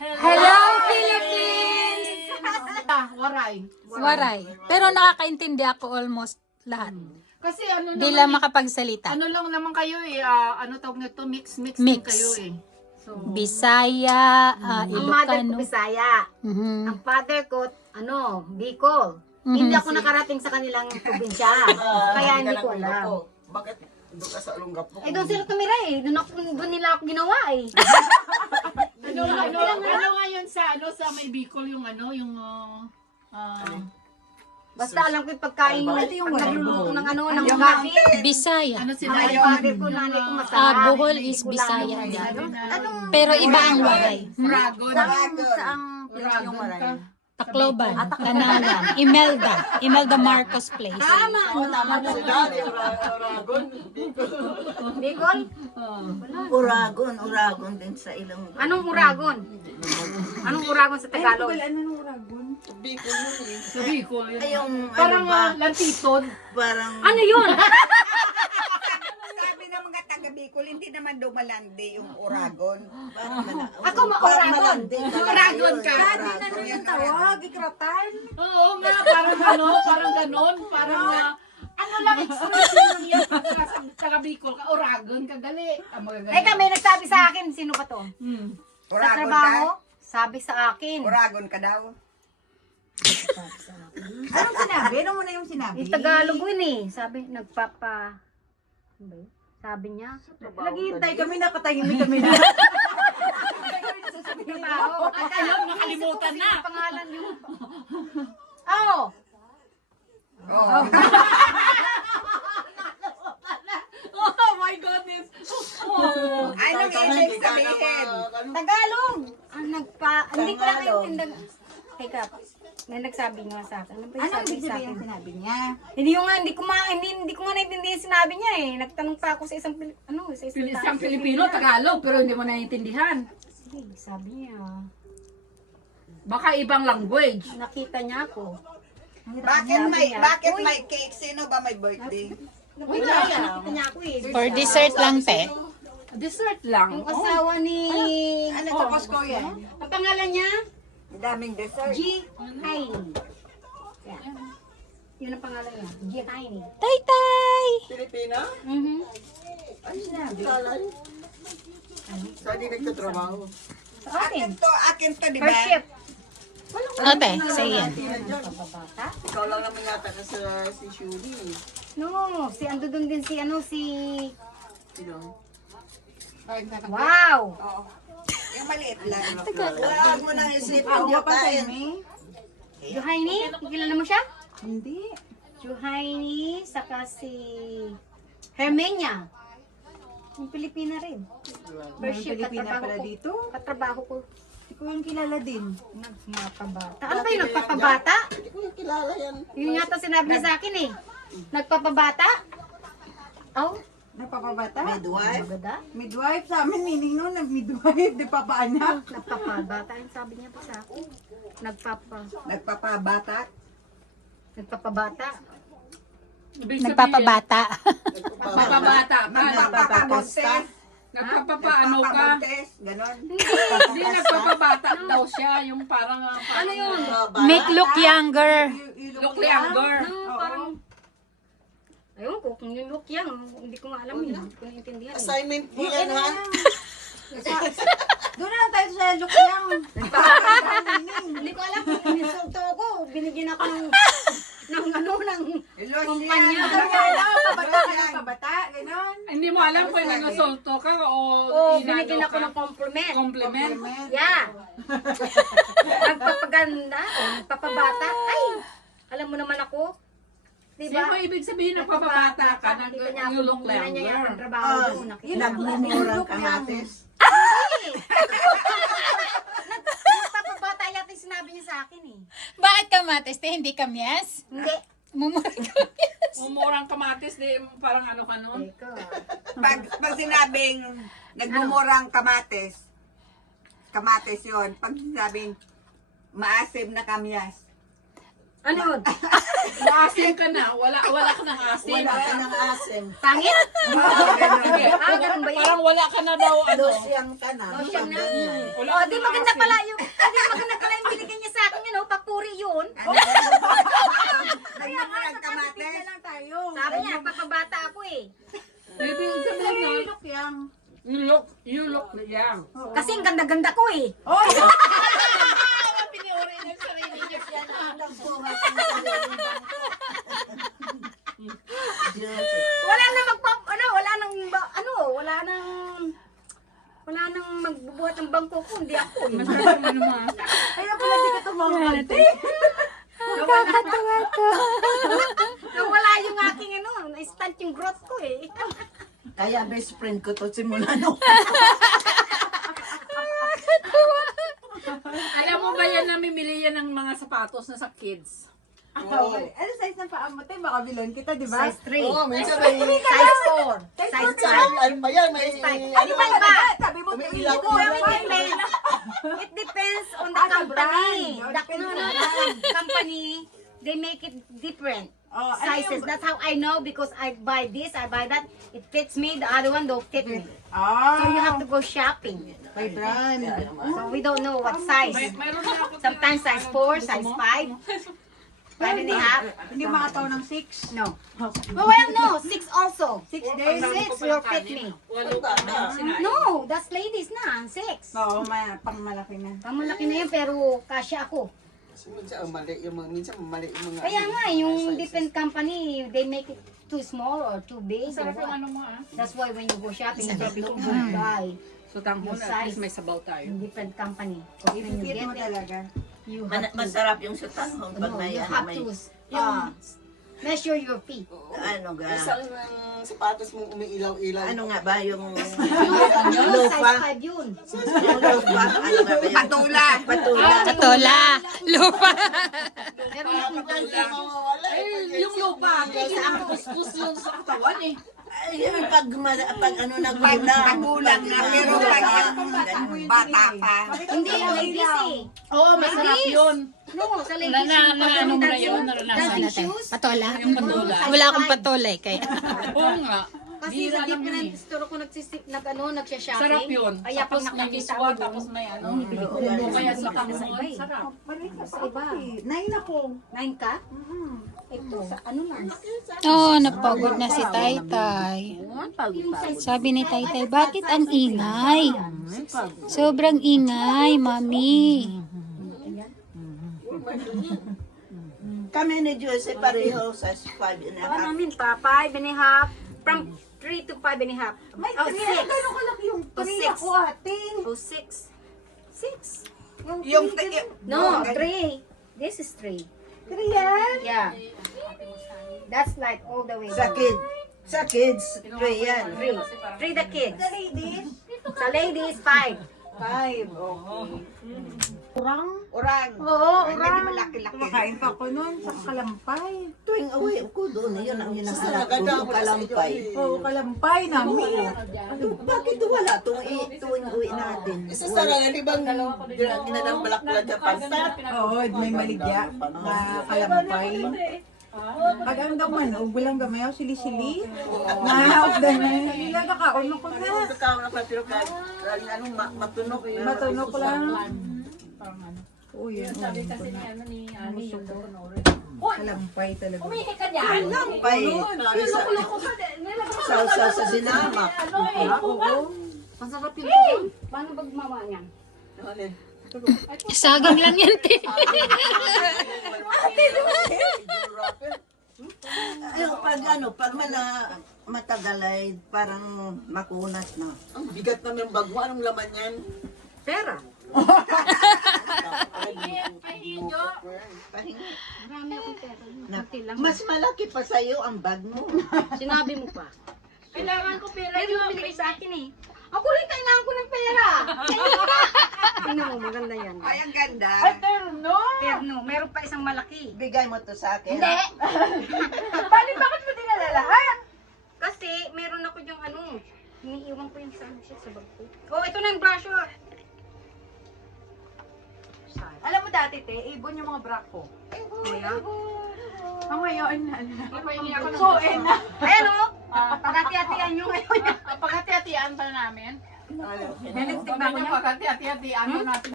Hello, Philippines! Waray. Pero nakakaintindi ako almost lahat. Kasi ano Di naman, lang makapagsalita. ano lang naman kayo eh, ano tawag nito, mix din Mix. kayo eh. So, Bisaya, Ang mother ko Ilocano. Bisaya. Mhm. Ang father ko, Bicol. Hindi ako nakarating sa kanilang probinsya. Kaya hindi ko alam. Bakit doon ka sa Olongapo? Eh, doon sila tumira eh. Doon nila ako ginawa eh. ano nga yun sa, sa may Bicol yung yung, Basta alam ko yung pagkain nila. Pag nagluluto ng ng gabi. Bisaya. ano sila Ang father ko, nanay ko masarap. Bohol is Bisaya Bicolano. din. Anong Pero iba ang waray. Uragon. Saang Uragon ka. Tacloban, Canalan, Imelda Marcos Place. Bicol? Uragon din sa ilang. Anong uragon? Anong uragon sa Tagalog? Bicol yun eh. Sa Bicol yun. Ay, yung Parang ano ba, lantitod. parang Ano yun? Sabi ng mga taga Bicol, hindi naman daw malandi yung Uragon. Ako ma-uragon. Uragon ka. Yung tawag, ikratan. Oo nga, parang ganon. Parang, ano lang expression lang yan. Sa taga Bicol ka, Uragon ka, gali. Teka, may nagsabi sa akin. Sino ba to? Sa Uragon trabaho, ka? sabi sa akin. Uragon ka daw. Anong sinabi? Ano mo na yung sinabi? Yung Tagalog yun eh. Sabi, nagpapa... Ano ba yun? Sabi niya. Naghihintay kami, nakatahimik kami na. Trabaho. Ayun, nakalimutan na. Ang pangalan yung... Oh! Oo. Oh my goodness. Anong ibig sabihin? Tagalog! Hindi ko lang naintindihan. Teka, may nagsabi nga sa akin. Ano ba yung Anong sabi ibig sa sabihin akin? ang sinabi niya? Hindi ko nga naintindihan yung sinabi niya eh. Nagtanong pa ako sa isang Isang Pilipino, Tagalog, pero hindi mo naiintindihan. Sige, sabi niya. Baka ibang language. Nakita niya ako. Bakit may cake? Sino ba may birthday? Nakita niya ako eh. For dessert lang, te. Dessert lang. Yung asawa ni... Ano sa Costco yan? Ang pangalan niya? Ang daming dessert. G. Heine. Yan. Yun ang pangalan niya. G. Heine. Tay-tay! Pilipina? Ay, sinabi. Saan din nagtatrabaho? Sa akin. Akin to, di ba? First shift. Ate, sa iyan. Ikaw lang naman yata ka sa si Shuni. No, ando doon din si Sino? Wow! Oo. Yung maliit lang. Huwag mo nang isipin yung kain. Juhaini? Kilala mo siya? Hindi. Juhaini, saka si Hermenia. Yung Pilipina rin. First shift, Pilipina pala dito. katrabaho ko. Hindi ko yung kilala din. Nagpapabata. Ano ba yung nagpapabata? Hindi ko yung kilala yan. Yun yata sinabi niya sa akin eh. Nagpapabata? Oh, Nagpapabata? Midwife? bada? Midwife sa amin, meaning nun, midwife, di papaanak. Nagpapabata yung sabi niya pa sa akin. Nagpapabata? Nagpapabata. Nagpapabata. Nagpapabata ka. Nagpapabuntes? Nagpapapaano ka. Nagpapabuntes? Ganon? Hindi, nagpapabata daw siya. Yung parang, Ano yun? Make look younger. look younger. No, parang... Ayun ko, kung yung look yan, hindi ko nga alam yun. Hindi ko naintindihan. eh. Assignment mo yan, ha? Doon na tayo sa look lang. Hindi ko alam kung inisulto ko. Binigyan ako ng kumpanya. Pabata, gano'n. Hindi mo alam kung nagasolto ka o Binigyan ako ng compliment. compliment. Yeah. Nagpapaganda, nagpapabata. Ay, alam mo naman ako. Diba? Sino ibig sabihin ng papabata ka? Nakita niya ako, You look muna niya younger. yung trabaho doon. Nakita niya. Nagmumurang kamatis. Nagpapabata yata yung sinabi niya sa akin eh. Bakit kamatis, te? Hindi kamyas? Hindi. Mumura kamyas. Mumurang kamatis, di parang ano ka nun? Teka. Pag sinabing nagmumurang kamatis yun. Pag sinabing maasim na kamyas, Ano yun? Maasim ka na. Wala ka ng asim. Wala ka ng asim. Pangit? Sige. Ganun ba yun? Parang wala ka na daw ano. Losyang ka na. Losyang na. Wala Oh, ka di ng maganda asim. pala yung, maganda pala yung binigyan niya sa akin yun, oh, papuri yun. Nagmamahal kamates. Na lang tayo. Sabi niya, papabata ako eh. Maybe sabihin na. Look yang. You look young. Kasi ang ganda-ganda ko eh. Oh, Piniuri ng sarili niya. Yan ang nagbuhat ng sariling bangko. Wala na wala nang magbubuhat ng bangko ko, hindi ako eh. kaya pala di ka tumangkad. Nakakatawa to. Nawala yung aking na-stunt yung growth ko eh. Kaya best friend ko to simula no. Alam mo ba yan, namimili yan ng mga sapatos na sa kids? Ano size ng paa mo, te? Baka bilon kita, di ba? Size 3. Oo, minsan may... Size 4. Size 5. Ano ba yan? May... Ano ba ba? Sabi mo, Umiilaw tumingin ko. mo. It depends on the company. The company, they make it different. Oh, ano Sizes. yung- That's how I know because I buy this, I buy that. It fits me, the other one don't fit me. So you have to go shopping. By brand. So we don't know what size. Mayroon na ako. Sometimes size 4, size 5. 5 and a half. Hindi makataw ng 6. No. Well, no. 6 also. 6 days. 6 will fit me. Walo ka na. Sinain. No, that's ladies na. 6. Oo, pang malaki na. Malaki na yan pero kasya ako. Minsan mali yung mga... Minsan mali yung mga... Kaya nga, yung different company, they make it too small or too big. or Sarap yung what. ano mo ah. That's why when you go shopping, you just look good buy So tangko Yung na, at size. least may sabaw tayo. in different company. Because when you Ipipit get mo it, talaga. you have to, Masarap yung sutan mo pag no, may you ano, have may to measure your feet. ano ga. Isang sapatos mong umiilaw-ilaw. Ano nga ba yung Yun, lupa? size 5 yun. Yung lupa? Ano nga ba yun? Patula. Patula. Katola. Lupa. Pero yung Yung lupa, kasi ang kuskus yun sa katawan eh. Ay, yung pag ano nagulang. Magulang na, pero pag bata pa. hindi, ladies eh. Oo, masarap yun. No, sa ladies. Ano mo na yun, naranasan Dancing natin. shoes. Patola. Yung patula. Wala akong patolay kaya. Oo nga. Kasi Bira sa lang different yun eh. store ko nagsha-shopping. Sarap yun. Kaya pag Tapos may nakakita miswa, ko tapos may ano. Oo, Kaya sa Sa tangon, iba eh. sarap. Sa iba. 9 ako. 9 ka? Ito, sa ano lang? Oo, napagod na si Taytay. Sabi ni Taytay, bakit ang ingay? Sobrang ingay, mami. Kami ni Jose pareho sa 5 and a Ano half. namin pa? 5 and a half. From 3 to 5 and a half. May Oh, 3. 6. Gano'n kalaki yung 3 6. ako, ate. Oh, 6. 6. Yung No, 3. This is 3. 3 yan? Yeah. That's like all the way sa down. kids. Sa kids, 3 yan. 3. 3 the kids. Sa ladies? Sa ladies, 5. 5. Okay. Kurang? Orang. Oo, Medyo malaki-laki. Kumakain pa ako nun sa kalampay. Tuwing uwi ko doon, yun ang hinahanap ko, Ganda yung ako sa kalampay. Oo, kalampay namin. Bakit wala tuwing uwi natin? Isa sa nga, di bang ginadang balakla ka pantat? Oo, may maligya na kalampay. Pag ang daman, ugulang gamayaw, sili-sili. Nahaok na na. Ilang kakaon ko na. Ikaw na pero kahit anong matunok. Matunok lang. Uy, yan. Sabi kasi ni ano ni Ani yung Kalampay talaga. Kalampay. Sausa sa sinama. Masarap yung tugon. Paano pag mama niya? Sagang lang yan, te. Pag matagal ay parang makunat na. Ang bigat naman yung bagwa. Anong laman yan? Pera. Marami akong pera. Konti lang. Mas malaki pa sa'yo ang bag mo. Sinabi mo pa. Kailangan ko pera Pero yung binigay sa akin eh. Ako rin kailangan ko ng pera. Tingnan mo, maganda yan. Ay, ang ganda. Terno! Terno, meron pa isang malaki. Bigay mo to sa akin. Hindi. Bakit mo dinala lahat? Kasi meron ako yung ano, iniiwan ko yung sa bag ko. Oh, ito na yung brochure. Alam mo, dati, te? Ibon yung mga bra ko. Ngayon, Ipahingi ako ng so, na. Ayan o, pagkati-hatian nyo ngayon. Pagkati-hatian pa namin. Ano? Nag-stick na ako niya. Pagkati-hatian natin.